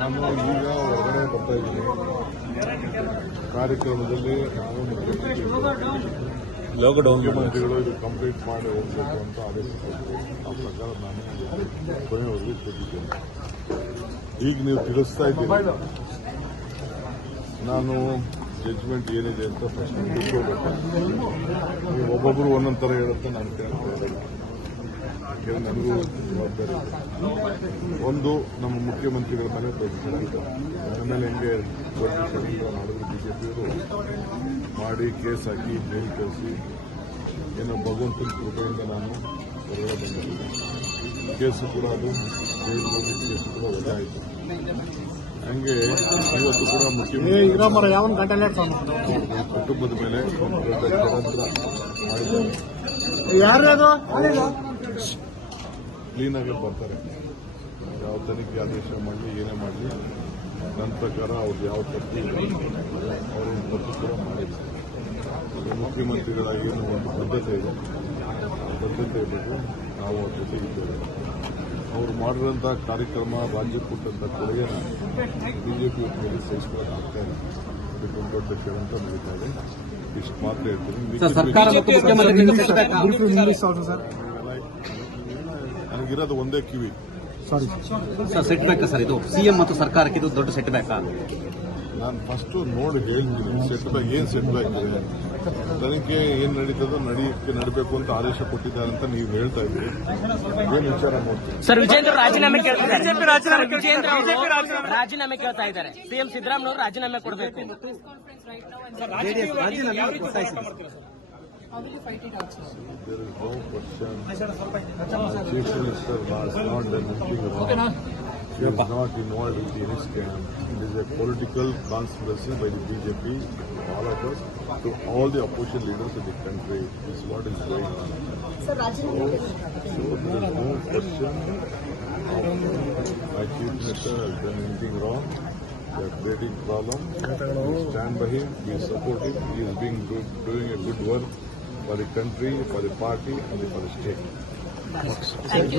ನಾನು ಈಗ ಹೊರಗಡೆ ಬರ್ತಾ ಇದ್ದೀನಿ ಕಾರ್ಯಕ್ರಮದಲ್ಲಿ ನಾನು ಮುಖ್ಯಮಂತ್ರಿಗಳು ಇದು ಕಂಪ್ಲೀಟ್ ಮಾಡಿ ಹೋಗಬೇಕು ಅಂತ ಆದೇಶಿಸಿದ್ರು. ಆ ಪ್ರಕಾರ ನಾನು ಕೊನೆಯವರೆಗೆ ಕೊಟ್ಟಿದ್ದೇನೆ ಈಗ ನೀವು ತಿಳಿಸ್ತಾ ಇದ್ದೀರಿ. ನಾನು ಜಡ್ಜ್ಮೆಂಟ್ ಏನಿದೆ ಅಂತ ಫಸ್ಟ್ ತಿಳ್ಕೊಬೇಕು. ನೀವು ಒಬ್ಬೊಬ್ಬರು ಒಂದೊಂದು ಥರ ಹೇಳುತ್ತೆ ನಾನು ಕೇಳ್ತಾ ಯಾಕೆಂದ್ರೆ ನನಗೂ ಜವಾಬ್ದಾರಿ. ಇದೆ. ಒಂದು ನಮ್ಮ ಮುಖ್ಯಮಂತ್ರಿಗಳ ಮೇಲೆ ಆಮೇಲೆ ಹಿಂಗೆ ಮಾಡಿದ್ರು ಬಿಜೆಪಿಯವರು ಮಾಡಿ ಕೇಸ್ ಹಾಕಿ ಜೈಲು ಕಳಿಸಿ. ಏನೋ ಭಗವಂತನ ಕೃಪೆಯಿಂದ ನಾನು ಹೊರಗಡೆ ಬಂದಿದ್ದೆ ಕೇಸು ಕೂಡ ಅದು ಜೈಲು ಹೋಗಿ ಕೇಸು ಕೂಡ ವಜಾ ಆಯಿತು. ಹಂಗೆ ಇವತ್ತು ಕೂಡ ಮುಖ್ಯಮಂತ್ರಿ ಕುಟುಂಬದ ಮೇಲೆ ಮಾಡಿದ್ದಾರೆ. ಕ್ಲೀನಾಗಿ ಬರ್ತಾರೆ. ಯಾವ ತನಿಖೆ ಆದೇಶ ಮಾಡಲಿ ಏನೇ ಮಾಡಲಿ ನನ್ನ ಪ್ರಕಾರ ಅವ್ರು ಯಾವ ತಪ್ಪು ಅವರು ತಪ್ಪು ಕೂಡ ಮಾಡಿಲ್ಲ. ಮುಖ್ಯಮಂತ್ರಿಗಳಾಗಿ ಏನು ಒಂದು ಬದ್ಧತೆ ಇದೆ. ಆ ಬದ್ಧತೆ ಇರಬೇಕು ನಾವು ಅವ್ರ ಜೊತೆ ಇದ್ದೇವೆ. ಅವರು ಮಾಡಿರೋಂಥ ಕಾರ್ಯಕ್ರಮ ರಾಜ್ಯಕ್ಕೆ ಕೊಟ್ಟಂಥ ಕೊಡುಗೆನ ಬಿಜೆಪಿ ಮೇಲೆ ಸಹಿಸ್ಕೊಳ್ಳೋಕೆ ಆಗ್ತಾ ಇಲ್ಲ. ಇದಕ್ಕೊಂದು ದೊಡ್ಡ ಕೆಳಂತ ನಡೀತಾ ಇದೆ. ಇಷ್ಟು ಮಾತ್ರ ಹೇಳ್ತೀನಿ. ನನಗಿರೋದು ಒಂದೇ ಕಿವಿ. Sorry sir set back sir ಇದು ಸಿಎಂ ಮತ್ತು ಸರ್ಕಾರಕ್ಕೆ ಇದು ದೊಡ್ಡ ಸೆಟ್ ಬ್ಯಾಕ್ ನಾನು ಫಸ್ಟ್ ನೋಡಿ ಹೇಳಿದ್ದೀನಿ ಸೆಟ್ ಬ್ಯಾಕ್ ಏನ್ ಸೆಟ್ ಬ್ಯಾಕ್ ಇದೆ? ತನಿಖೆ ಏನ್ ನಡೀತದೋ ನಡೀಕ್ಕೆ ನಡಬೇಕು ಅಂತ ಆದೇಶ ಕೊಟ್ಟಿದ್ದಾರೆ ಅಂತ ನೀವು ಹೇಳ್ತಾ ಇದ್ದೀರಿ. ಏನ್ ವಿಚಾರ ನೋಡ್ತೀನಿ ಸರ್ ವಿಜೇಂದ್ರ ರಾಜೀನಾಮೆ ವಿಜೇಂದ್ರ ಅವರು ರಾಜೀನಾಮೆ ಕೇಳ್ತಾ ಇದ್ದಾರೆ. ಸಿಎಂ ಸಿದ್ದರಾಮಯ್ಯ ರಾಜೀನಾಮೆ ಕೊಡಬೇಕು. There is no question. The Chief Minister has not done anything wrong. He is not involved with any scam. It is a political conspiracy by the BJP, all of us, to all the opposition leaders of the country. This is what is going on. Sir, Rajan, so, so there is no question. My Chief Minister has done anything wrong. They are creating problem. We stand by him. We support him. He is being good, doing a good work for the country, for the party, and for the state.